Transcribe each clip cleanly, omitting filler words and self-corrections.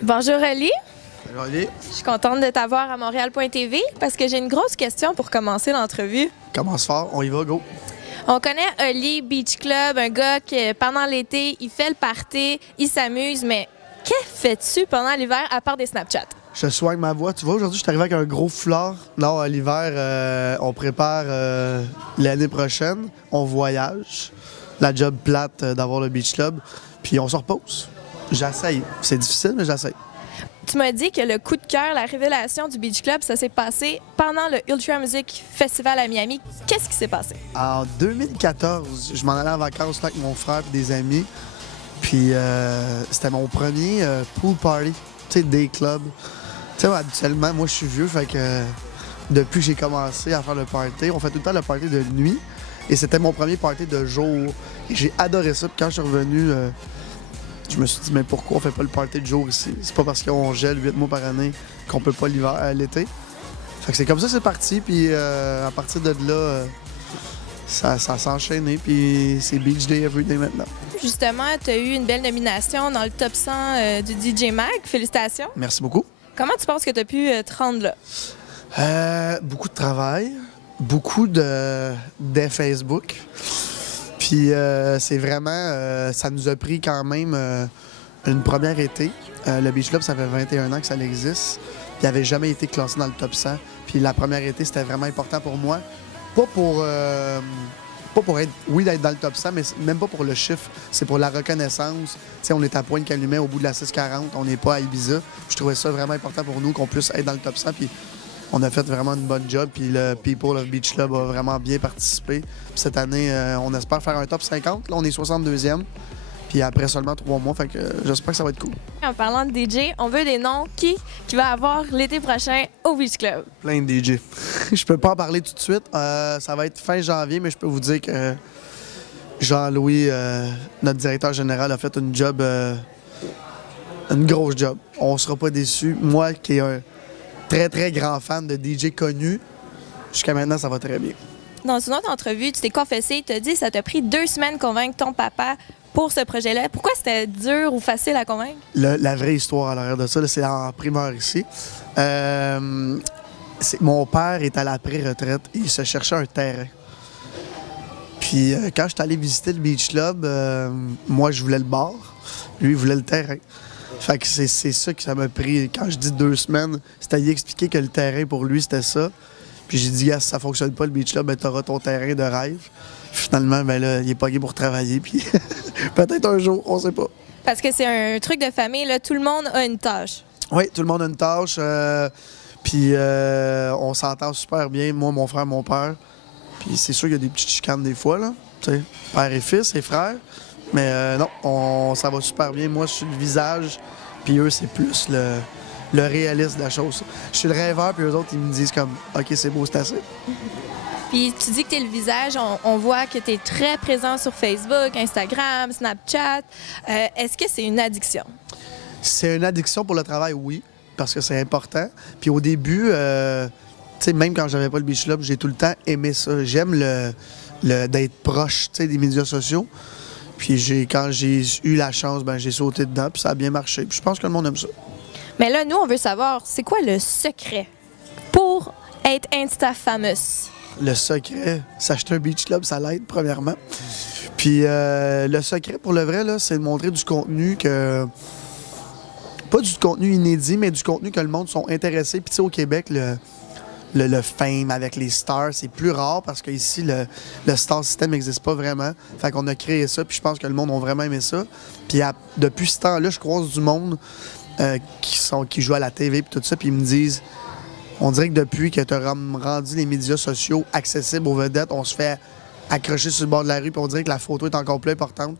Bonjour Oli, Salut Oli. je suis contente de t'avoir à Montréal.tv parce que j'ai une grosse question pour commencer l'entrevue. Commence fort, on y va, go. On connaît Oli Beach Club, un gars qui pendant l'été, il fait le party, il s'amuse, mais que fais-tu pendant l'hiver à part des Snapchat? Je soigne ma voix. Tu vois, aujourd'hui, je suis arrivé avec un gros foulard. Non, à l'hiver, on prépare l'année prochaine. On voyage. La job plate d'avoir le Beach Club. Puis on se repose. J'essaye. C'est difficile, mais j'essaye. Tu m'as dit que le coup de cœur, la révélation du Beach Club, ça s'est passé pendant le Ultra Music Festival à Miami. Qu'est-ce qui s'est passé? En 2014, je m'en allais en vacances là, avec mon frère et des amis. Puis c'était mon premier pool party, tu sais, day club. Tu sais, habituellement, moi, je suis vieux, fait que depuis que j'ai commencé à faire le party, on fait tout le temps le party de nuit. Et c'était mon premier party de jour. Et j'ai adoré ça. Puis quand je suis revenu, je me suis dit, mais pourquoi on fait pas le party de jour ici? C'est pas parce qu'on gèle 8 mois par année qu'on peut pas l'été. Fait que c'est comme ça, c'est parti. Puis à partir de là, ça s'est enchaîné. Puis c'est Beach Day Everyday maintenant. Justement, tu as eu une belle nomination dans le top 100 du DJ Mag. Félicitations. Merci beaucoup. Comment tu penses que tu as pu te rendre là? Beaucoup de travail, beaucoup de Facebook. Puis c'est vraiment, ça nous a pris quand même une première été. Le Beach Club, ça fait 21 ans que ça existe. Il n'avait jamais été classé dans le top 100. Puis la première été, c'était vraiment important pour moi. Pas pour être, oui, d'être dans le top 100, mais même pas pour le chiffre. C'est pour la reconnaissance. Tu sais, on est à Pointe-Calumet au bout de la 640. On n'est pas à Ibiza. Je trouvais ça vraiment important pour nous qu'on puisse être dans le top 100. Puis on a fait vraiment une bonne job. Puis le People of Beach Club a vraiment bien participé. Puis cette année, on espère faire un top 50. Là, on est 62e. Puis après seulement 3 mois, fait que j'espère que ça va être cool. En parlant de DJ, on veut des noms qui va avoir l'été prochain au Beach Club. Plein de DJ. Je peux pas en parler tout de suite. Ça va être fin janvier, mais je peux vous dire que Jean-Louis, notre directeur général, a fait une grosse job. On sera pas déçus. Moi, qui est un très, très grand fan de DJ connus, jusqu'à maintenant, ça va très bien. Dans une autre entrevue, tu t'es confessé, tu as dit que ça t'a pris 2 semaines de convaincre ton papa pour ce projet-là. Pourquoi c'était dur ou facile à convaincre? La vraie histoire à l'arrière de ça, c'est en primeur ici. Mon père est à la pré-retraite et il se cherchait un terrain. Puis quand je suis allé visiter le Beach Club, moi, je voulais le bar. Lui, il voulait le terrain. Fait que c'est ça que ça m'a pris. Quand je dis 2 semaines, c'était y expliquer que le terrain, pour lui, c'était ça. Puis j'ai dit, si ça fonctionne pas, le Beach Club, ben, t'auras ton terrain de rêve. Finalement, ben là, il est payé pour travailler. Puis peut-être un jour, on sait pas. Parce que c'est un truc de famille, là, tout le monde a une tâche. Oui, tout le monde a une tâche. Puis on s'entend super bien, moi, mon frère, mon père. Puis c'est sûr qu'il y a des petites chicanes des fois, là. Tu sais, père et fils et frères. Mais non, ça va super bien. Moi, je suis le visage, puis eux, c'est plus le réalisme de la chose. Je suis le rêveur, puis eux autres, ils me disent comme « OK, c'est beau, c'est assez. » Puis tu dis que tu es le visage, on voit que tu es très présent sur Facebook, Instagram, Snapchat. Est-ce que c'est une addiction? C'est une addiction pour le travail, oui, parce que c'est important. Puis au début, tu sais, même quand j'avais pas le Beach Club, j'ai tout le temps aimé ça. J'aime d'être proche, tu sais, des médias sociaux. Puis quand j'ai eu la chance, ben j'ai sauté dedans, puis ça a bien marché. Puis je pense que le monde aime ça. Mais là, nous, on veut savoir, c'est quoi le secret pour être Insta-famous? Le secret, s'acheter un Beach Club, ça l'aide, premièrement. Puis le secret, pour le vrai, là, c'est de montrer du contenu que... Pas du contenu inédit, mais du contenu que le monde sont intéressés. Puis tu sais, au Québec, le fame avec les stars, c'est plus rare parce qu'ici, le star system n'existe pas vraiment. Fait qu'on a créé ça, puis je pense que le monde a vraiment aimé ça. Puis depuis ce temps-là, je croise du monde qui jouent à la TV puis tout ça, puis ils me disent... On dirait que depuis que tu as rendu les médias sociaux accessibles aux vedettes, on se fait accrocher sur le bord de la rue, puis on dirait que la photo est encore plus importante.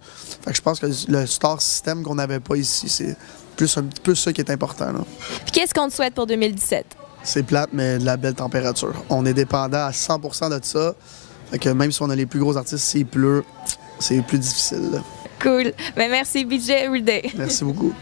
Fait que je pense que le star system qu'on n'avait pas ici, c'est un petit peu ça qui est important, là. Puis qu'est-ce qu'on te souhaite pour 2017? C'est plate, mais de la belle température. On est dépendant à 100% de ça. Fait que même si on a les plus gros artistes, s'il pleut, c'est plus difficile, là. Cool. Ben merci, BJ Everyday. Merci beaucoup.